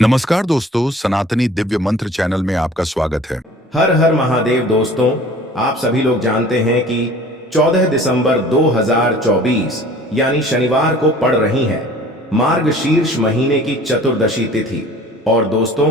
नमस्कार दोस्तों, सनातनी दिव्य मंत्र चैनल में आपका स्वागत है। हर हर महादेव दोस्तों। आप सभी लोग जानते हैं कि 14 दिसंबर 2024 यानी शनिवार को पड़ रही है मार्गशीर्ष महीने की चतुर्दशी तिथि। और दोस्तों,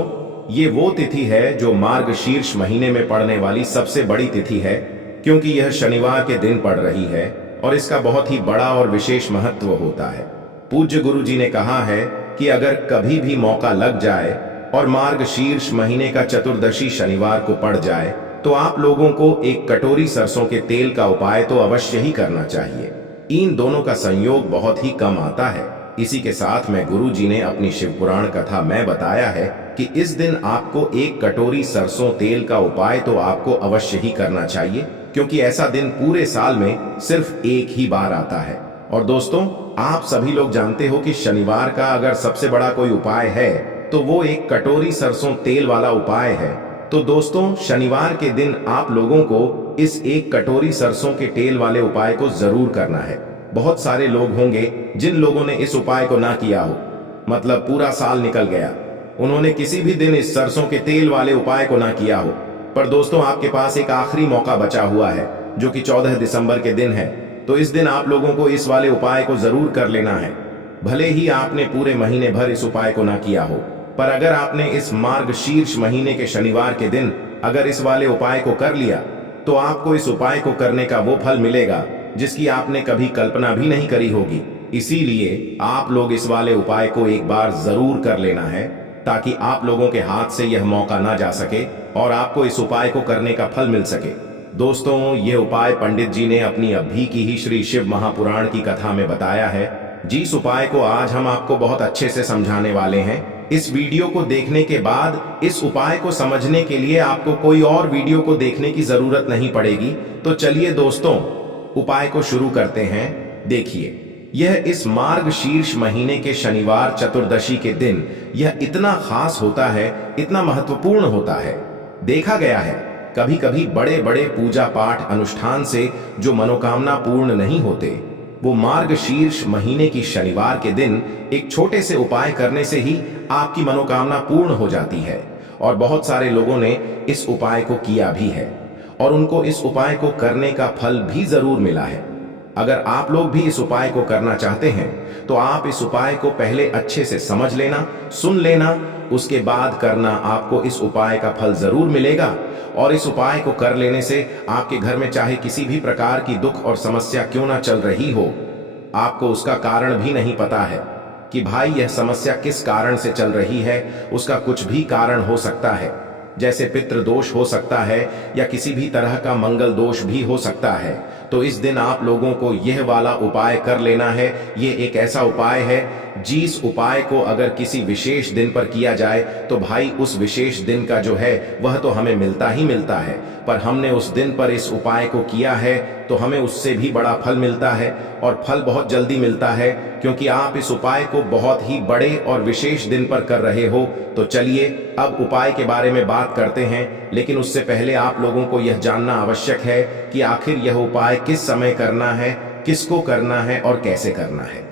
ये वो तिथि है जो मार्गशीर्ष महीने में पड़ने वाली सबसे बड़ी तिथि है, क्योंकि यह शनिवार के दिन पड़ रही है और इसका बहुत ही बड़ा और विशेष महत्व होता है। पूज्य गुरु जी ने कहा है कि अगर कभी भी मौका लग जाए और मार्गशीर्ष महीने का चतुर्दशी शनिवार को पड़ जाए तो आप लोगों को एक कटोरी सरसों के तेल का उपाय तो अवश्य ही करना चाहिए। इन दोनों का संयोग बहुत ही कम आता है। इसी के साथ में गुरु जी ने अपनी शिव पुराण कथा में बताया है कि इस दिन आपको एक कटोरी सरसों तेल का उपाय तो आपको अवश्य ही करना चाहिए, क्योंकि ऐसा दिन पूरे साल में सिर्फ एक ही बार आता है। और दोस्तों, आप सभी लोग जानते हो कि शनिवार का अगर सबसे बड़ा कोई उपाय है तो वो एक कटोरी सरसों तेल वाला उपाय है। तो दोस्तों, शनिवार के दिन आप लोगों को इस एक कटोरी सरसों के तेल वाले उपाय को जरूर करना है। बहुत सारे लोग होंगे जिन लोगों ने इस उपाय को ना किया हो, मतलब पूरा साल निकल गया, उन्होंने किसी भी दिन इस सरसों के तेल वाले उपाय को ना किया हो। पर दोस्तों, आपके पास एक आखिरी मौका बचा हुआ है जो कि 14 दिसंबर के दिन है। तो इस दिन आप लोगों को इस वाले उपाय को जरूर कर लेना है। भले ही आपने पूरे महीने भर इस उपाय को ना किया हो, पर अगर आपने इस मार्गशीर्ष महीने के शनिवार के दिन अगर इस वाले उपाय को कर लिया तो आपको इस उपाय को करने का वो फल मिलेगा जिसकी आपने कभी कल्पना भी नहीं करी होगी। इसीलिए आप लोग इस वाले उपाय को एक बार जरूर कर लेना है, ताकि आप लोगों के हाथ से यह मौका ना जा सके और आपको इस उपाय को करने का फल मिल सके। दोस्तों, ये उपाय पंडित जी ने अपनी अभी की ही श्री शिव महापुराण की कथा में बताया है। जिस उपाय को आज हम आपको बहुत अच्छे से समझाने वाले हैं। इस वीडियो को देखने के बाद इस उपाय को समझने के लिए आपको कोई और वीडियो को देखने की जरूरत नहीं पड़ेगी। तो चलिए दोस्तों, उपाय को शुरू करते हैं। देखिए, यह इस मार्गशीर्ष महीने के शनिवार चतुर्दशी के दिन यह इतना खास होता है, इतना महत्वपूर्ण होता है। देखा गया है कभी कभी बड़े बड़े पूजा पाठ अनुष्ठान से जो मनोकामना पूर्ण नहीं होते, वो मार्गशीर्ष महीने की शनिवार के दिन एक छोटे से उपाय करने से ही आपकी मनोकामना पूर्ण हो जाती है। और बहुत सारे लोगों ने इस उपाय को किया भी है और उनको इस उपाय को करने का फल भी जरूर मिला है। अगर आप लोग भी इस उपाय को करना चाहते हैं तो आप इस उपाय को पहले अच्छे से समझ लेना, सुन लेना, उसके बाद करना। आपको इस उपाय का फल जरूर मिलेगा। और इस उपाय को कर लेने से आपके घर में चाहे किसी भी प्रकार की दुख और समस्या क्यों ना चल रही हो, आपको उसका कारण भी नहीं पता है कि भाई यह समस्या किस कारण से चल रही है। उसका कुछ भी कारण हो सकता है, जैसे पितृ दोष हो सकता है या किसी भी तरह का मंगल दोष भी हो सकता है। तो इस दिन आप लोगों को यह वाला उपाय कर लेना है। ये एक ऐसा उपाय है जिस उपाय को अगर किसी विशेष दिन पर किया जाए तो भाई उस विशेष दिन का जो है वह तो हमें मिलता ही मिलता है, पर हमने उस दिन पर इस उपाय को किया है तो हमें उससे भी बड़ा फल मिलता है। और फल बहुत जल्दी मिलता है, क्योंकि आप इस उपाय को बहुत ही बड़े और विशेष दिन पर कर रहे हो। तो चलिए अब उपाय के बारे में बात करते हैं, लेकिन उससे पहले आप लोगों को यह जानना आवश्यक है कि आखिर यह उपाय किस समय करना है, किसको करना है और कैसे करना है।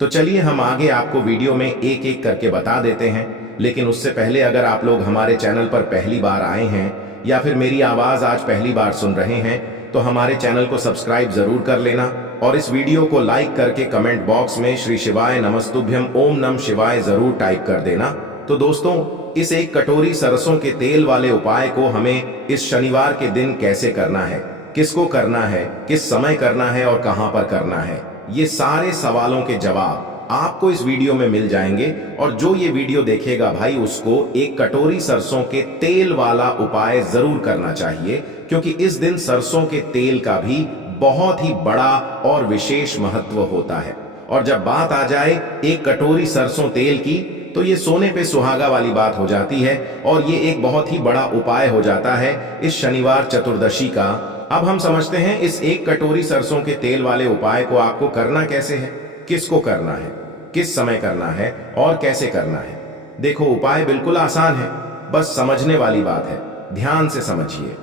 तो चलिए हम आगे आपको वीडियो में एक एक करके बता देते हैं। लेकिन उससे पहले अगर आप लोग हमारे चैनल पर पहली बार आए हैं या फिर मेरी आवाज आज पहली बार सुन रहे हैं तो हमारे चैनल को सब्सक्राइब जरूर कर लेना और इस वीडियो को लाइक करके कमेंट बॉक्स में श्री शिवाय नमस्तुभ्यम ओम नम शिवाय जरूर टाइप कर देना। तो दोस्तों, इस एक कटोरी सरसों के तेल वाले उपाय को हमें इस शनिवार के दिन कैसे करना है, किसको करना है, किस समय करना है और कहां पर करना है, ये सारे सवालों के जवाब आपको इस वीडियो में मिल जाएंगे। और जो ये वीडियो देखेगा भाई, उसको एक कटोरी सरसों के तेल वाला उपाय जरूर करना चाहिए, क्योंकि इस दिन सरसों के तेल का भी बहुत ही बड़ा और विशेष महत्व होता है। और जब बात आ जाए एक कटोरी सरसों तेल की, तो ये सोने पे सुहागा वाली बात हो जाती है और ये एक बहुत ही बड़ा उपाय हो जाता है इस शनिवार चतुर्दशी का। अब हम समझते हैं इस एक कटोरी सरसों के तेल वाले उपाय को आपको करना कैसे है, किसको करना है, किस समय करना है और कैसे करना है। देखो, उपाय बिल्कुल आसान है, बस समझने वाली बात है। ध्यान से समझिए,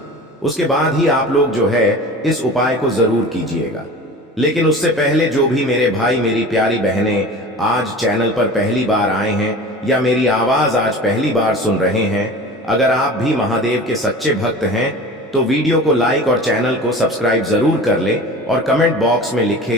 उसके बाद ही आप लोग जो है इस उपाय को जरूर कीजिएगा। लेकिन उससे पहले जो भी मेरे भाई मेरी प्यारी बहनें आज चैनल पर पहली बार आए हैं या मेरी आवाज आज पहली बार सुन रहे हैं, अगर आप भी महादेव के सच्चे भक्त हैं तो वीडियो को लाइक और चैनल को सब्सक्राइब जरूर कर ले और कमेंट बॉक्स में लिखे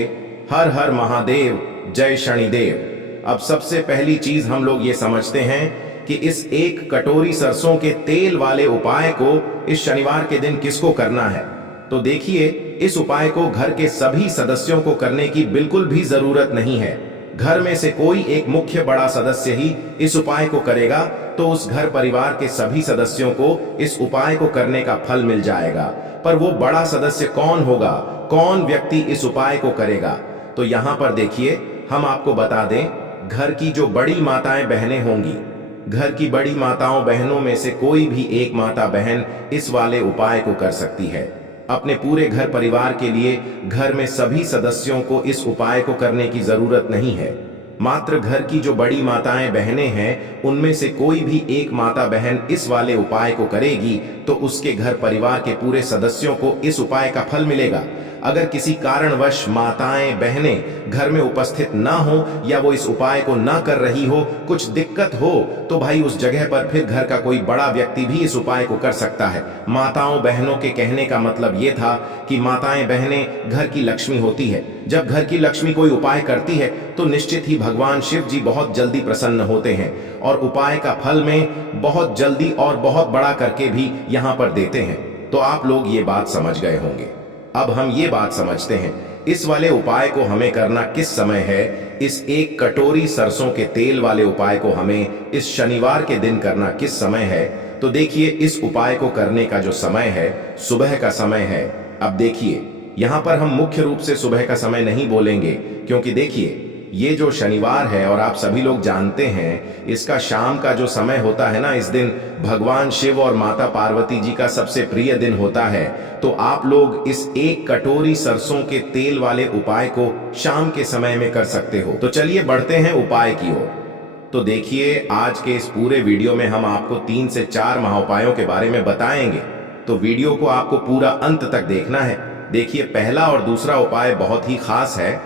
हर हर महादेव, जय शनिदेव। अब सबसे पहली चीज हम लोग ये समझते हैं कि इस एक कटोरी सरसों के तेल वाले उपाय को इस शनिवार के दिन किसको करना है। तो देखिए, इस उपाय को घर के सभी सदस्यों को करने की बिल्कुल भी जरूरत नहीं है। घर में से कोई एक मुख्य बड़ा सदस्य ही इस उपाय को करेगा तो उस घर परिवार के सभी सदस्यों को इस उपाय को करने का फल मिल जाएगा। पर वो बड़ा सदस्य कौन होगा, कौन व्यक्ति इस उपाय को करेगा, तो यहाँ पर देखिए हम आपको बता दें, घर की जो बड़ी माताएं बहनें होंगी, घर की बड़ी माताओं बहनों में से कोई भी एक माता बहन इस वाले उपाय को कर सकती है। अपने पूरे घर परिवार के लिए घर में सभी सदस्यों को इस उपाय को करने की जरूरत नहीं है। मात्र घर की जो बड़ी माताएं बहनें हैं उनमें से कोई भी एक माता बहन इस वाले उपाय को करेगी तो उसके घर परिवार के पूरे सदस्यों को इस उपाय का फल मिलेगा। अगर किसी कारणवश माताएं बहनें घर में उपस्थित ना हो या वो इस उपाय को ना कर रही हो, कुछ दिक्कत हो, तो भाई उस जगह पर फिर घर का कोई बड़ा व्यक्ति भी इस उपाय को कर सकता है। माताओं बहनों के कहने का मतलब ये था कि माताएं बहनें घर की लक्ष्मी होती है। जब घर की लक्ष्मी कोई उपाय करती है तो निश्चित ही भगवान शिव जी बहुत जल्दी प्रसन्न होते हैं और उपाय का फल में बहुत जल्दी और बहुत बड़ा करके भी यहाँ पर देते हैं। तो आप लोग ये बात समझ गए होंगे। अब हम ये बात समझते हैं इस वाले उपाय को हमें करना किस समय है। इस एक कटोरी सरसों के तेल वाले उपाय को हमें इस शनिवार के दिन करना किस समय है। तो देखिए, इस उपाय को करने का जो समय है सुबह का समय है। अब देखिए, यहाँ पर हम मुख्य रूप से सुबह का समय नहीं बोलेंगे क्योंकि देखिए, ये जो शनिवार है और आप सभी लोग जानते हैं इसका शाम का जो समय होता है ना, इस दिन भगवान शिव और माता पार्वती जी का सबसे प्रिय दिन होता है। तो आप लोग इस एक कटोरी सरसों के तेल वाले उपाय को शाम के समय में कर सकते हो। तो चलिए बढ़ते हैं उपाय की ओर। तो देखिए, आज के इस पूरे वीडियो में हम आपको 3 से 4 महाउपायों के बारे में बताएंगे, तो वीडियो को आपको पूरा अंत तक देखना है। देखिए, पहला और दूसरा उपाय बहुत ही खास है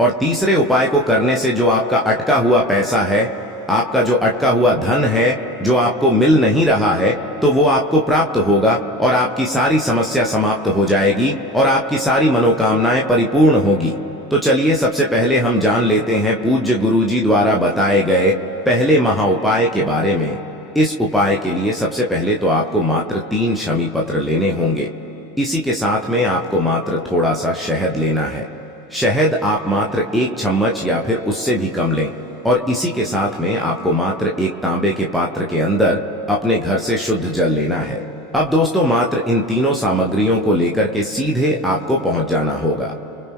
और तीसरे उपाय को करने से जो आपका अटका हुआ पैसा है, आपका जो अटका हुआ धन है, जो आपको मिल नहीं रहा है, तो वो आपको प्राप्त होगा और आपकी सारी समस्या समाप्त हो जाएगी और आपकी सारी मनोकामनाएं परिपूर्ण होगी। तो चलिए सबसे पहले हम जान लेते हैं पूज्य गुरुजी द्वारा बताए गए पहले महाउपाय के बारे में। इस उपाय के लिए सबसे पहले तो आपको मात्र 3 शमी पत्र लेने होंगे। इसी के साथ में आपको मात्र थोड़ा सा शहद लेना है। शहद आप मात्र 1 चम्मच या फिर उससे भी कम लें और इसी के साथ में आपको मात्र एक तांबे के पात्र के अंदर अपने घर से शुद्ध जल लेना है। अब दोस्तों, मात्र इन तीनों सामग्रियों को लेकर के सीधे आपको पहुंच जाना होगा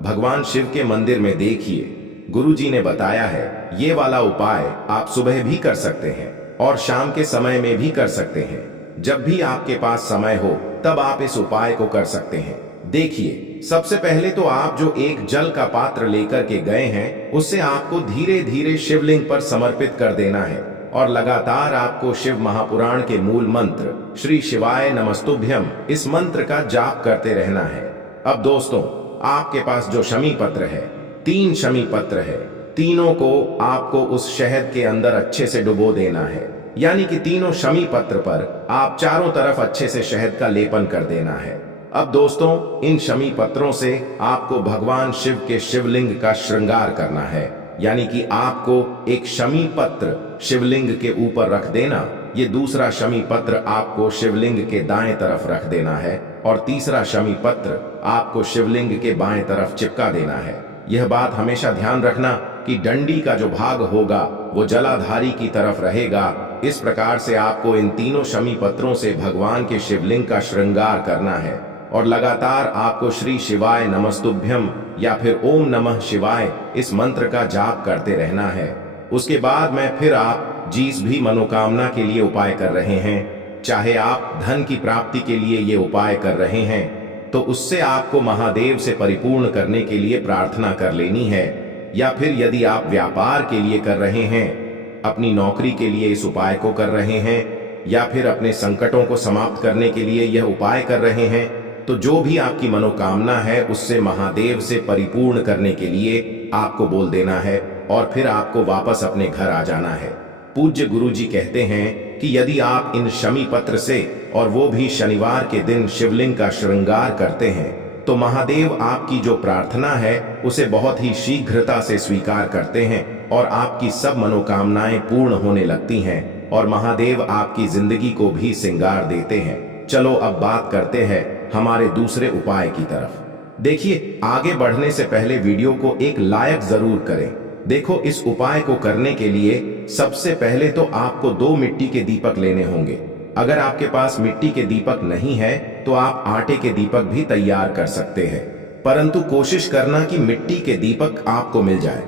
भगवान शिव के मंदिर में। देखिए, गुरुजी ने बताया है ये वाला उपाय आप सुबह भी कर सकते हैं और शाम के समय में भी कर सकते हैं। जब भी आपके पास समय हो तब आप इस उपाय को कर सकते हैं। देखिए, सबसे पहले तो आप जो एक जल का पात्र लेकर के गए हैं उसे आपको धीरे धीरे शिवलिंग पर समर्पित कर देना है और लगातार आपको शिव महापुराण के मूल मंत्र श्री शिवाय नमस्तुभ्यम इस मंत्र का जाप करते रहना है। अब दोस्तों, आपके पास जो शमी पत्र है, 3 शमी पत्र है, तीनों को आपको उस शहद के अंदर अच्छे से डुबो देना है। यानी कि तीनों शमी पत्र पर आप चारों तरफ अच्छे से शहद का लेपन कर देना है। अब दोस्तों, इन शमी पत्रों से आपको भगवान शिव के शिवलिंग का श्रृंगार करना है। यानी कि आपको एक शमी पत्र शिवलिंग के ऊपर रख देना, ये दूसरा शमी पत्र आपको शिवलिंग के दाएं तरफ रख देना है और तीसरा शमी पत्र आपको शिवलिंग के बाएं तरफ चिपका देना है। यह बात हमेशा ध्यान रखना कि डंडी का जो भाग होगा वो जलाधारी की तरफ रहेगा। इस प्रकार से आपको इन तीनों शमी पत्रों से भगवान के शिवलिंग का श्रृंगार करना है और लगातार आपको श्री शिवाय नमस्तुभ्यम या फिर ओम नमः शिवाय इस मंत्र का जाप करते रहना है। उसके बाद में फिर आप जिस भी मनोकामना के लिए उपाय कर रहे हैं, चाहे आप धन की प्राप्ति के लिए ये उपाय कर रहे हैं, तो उससे आपको महादेव से परिपूर्ण करने के लिए प्रार्थना कर लेनी है। या फिर यदि आप व्यापार के लिए कर रहे हैं, अपनी नौकरी के लिए इस उपाय को कर रहे हैं, या फिर अपने संकटों को समाप्त करने के लिए यह उपाय कर रहे हैं, तो जो भी आपकी मनोकामना है उससे महादेव से परिपूर्ण करने के लिए आपको बोल देना है और फिर आपको वापस अपने घर आ जाना है। पूज्य गुरु जी कहते हैं कि यदि आप इन शमी पत्र से और वो भी शनिवार के दिन शिवलिंग का श्रृंगार करते हैं तो महादेव आपकी जो प्रार्थना है उसे बहुत ही शीघ्रता से स्वीकार करते हैं और आपकी सब मनोकामनाएं पूर्ण होने लगती हैं और महादेव आपकी जिंदगी को भी सिंगार देते हैं। चलो अब बात करते हैं हमारे दूसरे उपाय की तरफ। देखिए, आगे बढ़ने से पहले वीडियो को एक लाइक जरूर करें। देखो, इस उपाय को करने के लिए सबसे पहले तो आपको 2 मिट्टी के दीपक लेने होंगे। अगर आपके पास मिट्टी के दीपक नहीं है तो आप आटे के दीपक भी तैयार कर सकते हैं, परंतु कोशिश करना कि मिट्टी के दीपक आपको मिल जाए।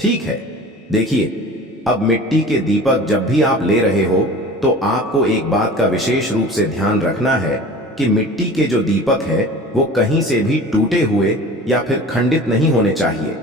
ठीक है, देखिए, अब मिट्टी के दीपक जब भी आप ले रहे हो तो आपको एक बात का विशेष रूप से ध्यान रखना है कि मिट्टी के जो दीपक है वो कहीं से भी टूटे हुए या फिर खंडित नहीं होने चाहिए।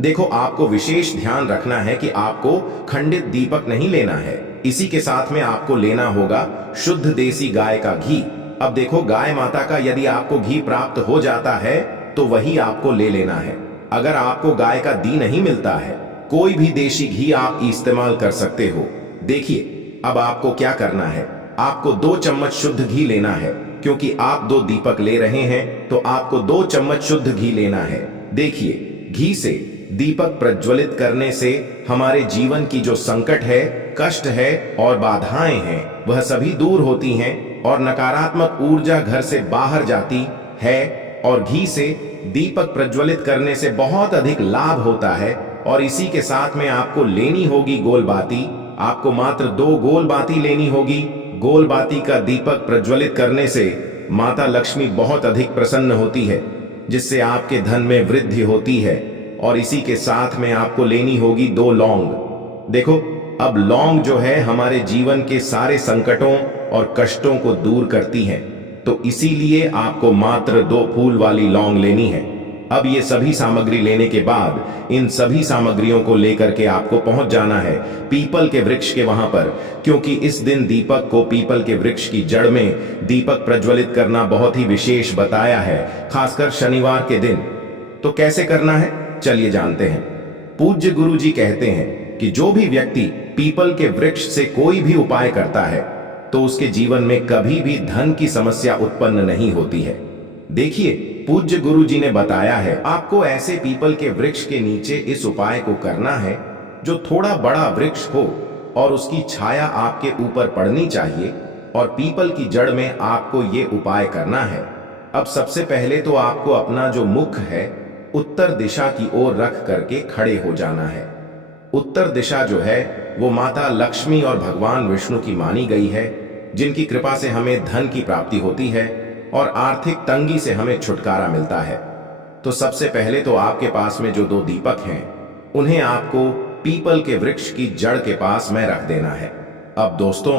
देखो, आपको विशेष ध्यान रखना है कि आपको खंडित दीपक नहीं लेना है। इसी के साथ में आपको लेना होगा शुद्ध देसी गाय का घी। अब देखो, गाय माता का यदि आपको घी प्राप्त हो जाता है तो वही आपको ले लेना है। अगर आपको गाय का घी नहीं मिलता है, कोई भी देसी घी आप इस्तेमाल कर सकते हो। देखिए, अब आपको क्या करना है, आपको 2 चम्मच शुद्ध घी लेना है। क्योंकि आप 2 दीपक ले रहे हैं तो आपको 2 चम्मच शुद्ध घी लेना है। देखिए, घी से दीपक प्रज्वलित करने से हमारे जीवन की जो संकट है, कष्ट है और बाधाएं हैं वह सभी दूर होती हैं और नकारात्मक ऊर्जा घर से बाहर जाती है। और घी से दीपक प्रज्वलित करने से बहुत अधिक लाभ होता है। और इसी के साथ में आपको लेनी होगी गोल बाती। आपको मात्र 2 गोल बाती लेनी होगी। गोल बाती का दीपक प्रज्वलित करने से माता लक्ष्मी बहुत अधिक प्रसन्न होती है, जिससे आपके धन में वृद्धि होती है। और इसी के साथ में आपको लेनी होगी 2 लौंग। देखो, अब लौंग जो है हमारे जीवन के सारे संकटों और कष्टों को दूर करती है, तो इसीलिए आपको मात्र 2 फूल वाली लौंग लेनी है। अब ये सभी सामग्री लेने के बाद इन सभी सामग्रियों को लेकर के आपको पहुंच जाना है पीपल के वृक्ष के वहां पर, क्योंकि इस दिन दीपक को पीपल के वृक्ष की जड़ में दीपक प्रज्वलित करना बहुत ही विशेष बताया है, खासकर शनिवार के दिन। तो कैसे करना है, चलिए जानते हैं। पूज्य गुरु जी कहते हैं कि जो भी व्यक्ति पीपल के वृक्ष से कोई भी उपाय करता है तो उसके जीवन में कभी भी धन की समस्या उत्पन्न नहीं होती है। देखिए, पूज्य गुरु जी ने बताया है आपको ऐसे पीपल के वृक्ष के नीचे इस उपाय को करना है जो थोड़ा बड़ा वृक्ष हो और उसकी छाया आपके ऊपर पड़नी चाहिए और पीपल की जड़ में आपको ये उपाय करना है। अब सबसे पहले तो आपको अपना जो मुख है उत्तर दिशा की ओर रख करके खड़े हो जाना है। उत्तर दिशा जो है वो माता लक्ष्मी और भगवान विष्णु की मानी गई है, जिनकी कृपा से हमें धन की प्राप्ति होती है और आर्थिक तंगी से हमें छुटकारा मिलता है। तो सबसे पहले तो आपके पास में जो 2 दीपक हैं उन्हें आपको पीपल के वृक्ष की जड़ के पास में रख देना है। अब दोस्तों,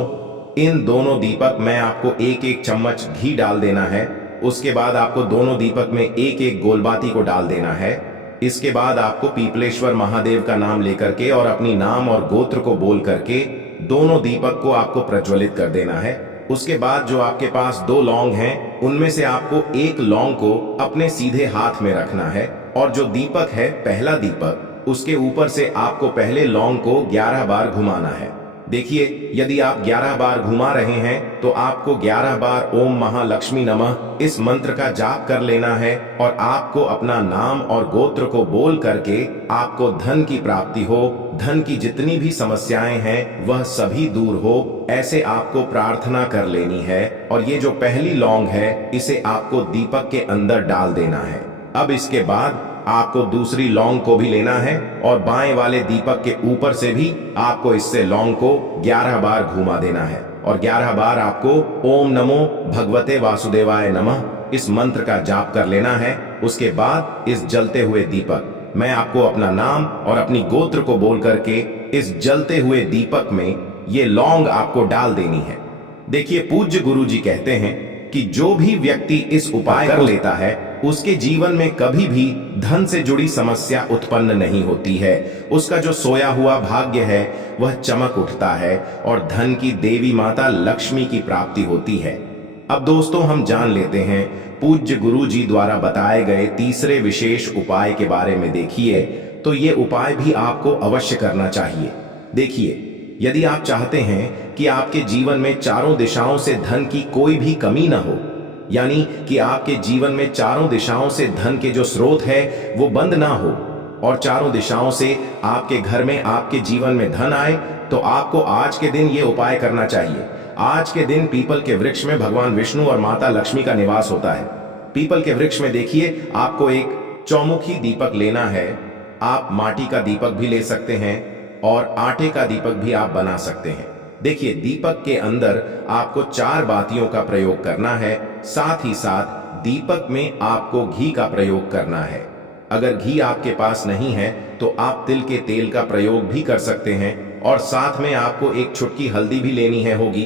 इन दोनों दीपक में आपको 1-1 चम्मच घी डाल देना है। उसके बाद आपको दोनों दीपक में 1-1 गोलबाती को डाल देना है। इसके बाद आपको पीपलेश्वर महादेव का नाम लेकर के और अपनी नाम और गोत्र को बोल करके दोनों दीपक को आपको प्रज्वलित कर देना है। उसके बाद जो आपके पास 2 लौंग हैं उनमें से आपको 1 लौंग को अपने सीधे हाथ में रखना है और जो दीपक है, पहला दीपक, उसके ऊपर से आपको पहले लौंग को 11 बार घुमाना है। देखिए, यदि आप 11 बार घुमा रहे हैं तो आपको 11 बार ओम महालक्ष्मी नमः इस मंत्र का जाप कर लेना है और आपको अपना नाम और गोत्र को बोल करके आपको धन की प्राप्ति हो, धन की जितनी भी समस्याएं हैं वह सभी दूर हो, ऐसे आपको प्रार्थना कर लेनी है। और ये जो पहली लौंग है इसे आपको दीपक के अंदर डाल देना है। अब इसके बाद आपको दूसरी लौंग को भी लेना है और बाएं वाले दीपक के ऊपर से भी आपको इससे लौंग को 11 बार घुमा देना है और 11 बार आपको ओम नमो भगवते वासुदेवाय नमः इस मंत्र का जाप कर लेना है। उसके बाद इस जलते हुए दीपक मैं आपको अपना नाम और अपनी गोत्र को बोल करके इस जलते हुए दीपक में ये लौंग आपको डाल देनी है। देखिए, पूज्य गुरु जी कहते हैं कि जो भी व्यक्ति इस उपाय कर लेता है उसके जीवन में कभी भी धन से जुड़ी समस्या उत्पन्न नहीं होती है। उसका जो सोया हुआ भाग्य है वह चमक उठता है और धन की देवी माता लक्ष्मी की प्राप्ति होती है। अब दोस्तों, हम जान लेते हैं पूज्य गुरु जी द्वारा बताए गए तीसरे विशेष उपाय के बारे में। देखिए, तो ये उपाय भी आपको अवश्य करना चाहिए। देखिए, यदि आप चाहते हैं कि आपके जीवन में चारों दिशाओं से धन की कोई भी कमी न हो, यानी कि आपके जीवन में चारों दिशाओं से धन के जो स्रोत है वो बंद ना हो और चारों दिशाओं से आपके घर में, आपके जीवन में धन आए, तो आपको आज के दिन ये उपाय करना चाहिए। आज के दिन पीपल के वृक्ष में भगवान विष्णु और माता लक्ष्मी का निवास होता है। पीपल के वृक्ष में देखिए, आपको एक चौमुखी दीपक लेना है। आप माटी का दीपक भी ले सकते हैं और आटे का दीपक भी आप बना सकते हैं। देखिए, दीपक के अंदर आपको 4 बातियों का प्रयोग करना है। साथ ही साथ दीपक में आपको घी का प्रयोग करना है। अगर घी आपके पास नहीं है तो आप तिल के तेल का प्रयोग भी कर सकते हैं और साथ में आपको एक चुटकी हल्दी भी लेनी है होगी।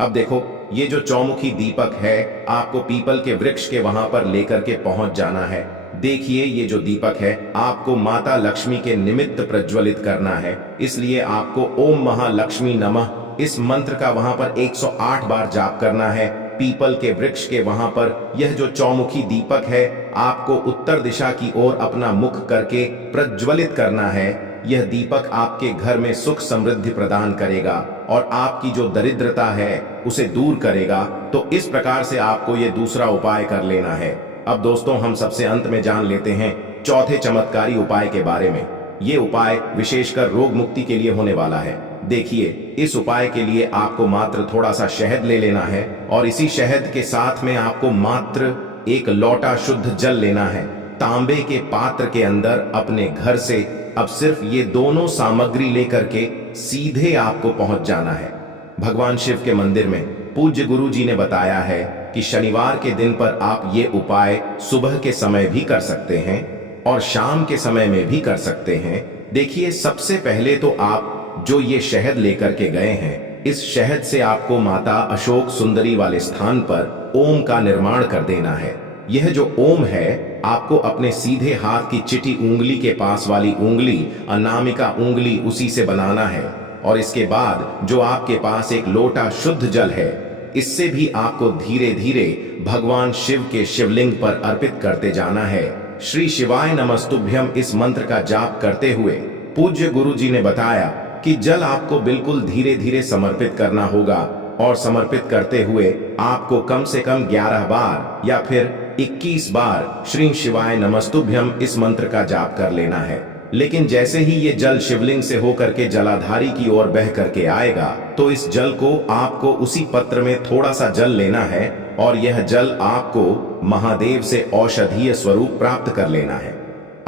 अब देखो, ये जो चौमुखी दीपक है, आपको पीपल के वृक्ष के वहां पर लेकर के पहुंच जाना है। देखिए, ये जो दीपक है आपको माता लक्ष्मी के निमित्त प्रज्वलित करना है, इसलिए आपको ओम महालक्ष्मी नमः इस मंत्र का वहां पर 108 बार जाप करना है। पीपल के वृक्ष के वहां पर यह जो चौमुखी दीपक है आपको उत्तर दिशा की ओर अपना मुख करके प्रज्वलित करना है। यह दीपक आपके घर में सुख समृद्धि प्रदान करेगा और आपकी जो दरिद्रता है उसे दूर करेगा। तो इस प्रकार से आपको यह दूसरा उपाय कर लेना है। अब दोस्तों, हम सबसे अंत में जान लेते हैं चौथे चमत्कारी उपाय के बारे में। ये उपाय विशेषकर रोग मुक्ति के लिए होने वाला है। देखिए, इस उपाय के लिए आपको मात्र थोड़ा सा शहद ले लेना है और इसी शहद के साथ में आपको मात्र एक लोटा शुद्ध जल लेना है। तांबे के पात्र के अंदर अपने घर से अब सिर्फ ये दोनों सामग्री लेकर के सीधे आपको पहुंच जाना है भगवान शिव के मंदिर में। पूज्य गुरु जी ने बताया है कि शनिवार के दिन पर आप ये उपाय सुबह के समय भी कर सकते हैं और शाम के समय में भी कर सकते हैं। देखिए, सबसे पहले तो आप जो ये शहद लेकर के गए हैं, इस शहद से आपको माता अशोक सुंदरी वाले स्थान पर ओम का निर्माण कर देना है। यह जो ओम है आपको अपने सीधे हाथ की चिटी उंगली के पास वाली उंगली, अनामिका उंगली, उसी से बनाना है। और इसके बाद जो आपके पास एक लोटा शुद्ध जल है, इससे भी आपको धीरे धीरे भगवान शिव के शिवलिंग पर अर्पित करते जाना है। श्री शिवाय नमस्तुभ्यम इस मंत्र का जाप करते हुए पूज्य गुरु जी ने बताया कि जल आपको बिल्कुल धीरे धीरे समर्पित करना होगा और समर्पित करते हुए आपको कम से कम 11 बार या फिर 21 बार श्री शिवाय नमस्तुभ्यम इस मंत्र का जाप कर लेना है। लेकिन जैसे ही ये जल शिवलिंग से होकर के जलाधारी की ओर बह करके आएगा, तो इस जल को आपको उसी पत्र में थोड़ा सा जल लेना है और यह जल आपको महादेव से औषधीय स्वरूप प्राप्त कर लेना है।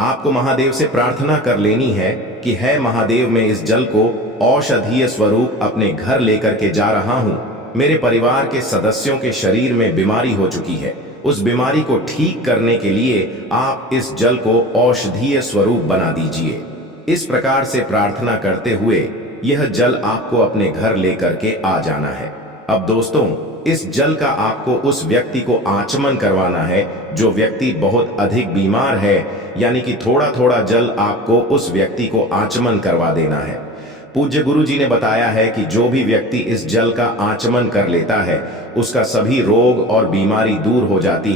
आपको महादेव से प्रार्थना कर लेनी है कि है महादेव, मैं इस जल को औषधीय स्वरूप अपने घर लेकर के जा रहा हूं। मेरे परिवार के सदस्यों के शरीर में बीमारी हो चुकी है, उस बीमारी को ठीक करने के लिए आप इस जल को औषधीय स्वरूप बना दीजिए। इस प्रकार से प्रार्थना करते हुए यह जल आपको अपने घर लेकर के आ जाना है। अब दोस्तों, इस जल का आपको उस व्यक्ति को आचमन करवाना है जो व्यक्ति बहुत अधिक बीमार है, यानी कि थोड़ा थोड़ा जल आपको उस व्यक्ति को आचमन करवा देना है। पूज्य गुरु जी ने बताया है कि जो भी व्यक्ति इस जल का आचमन कर लेता है उसका सभी रोग और बीमारी दूर हो जाती है।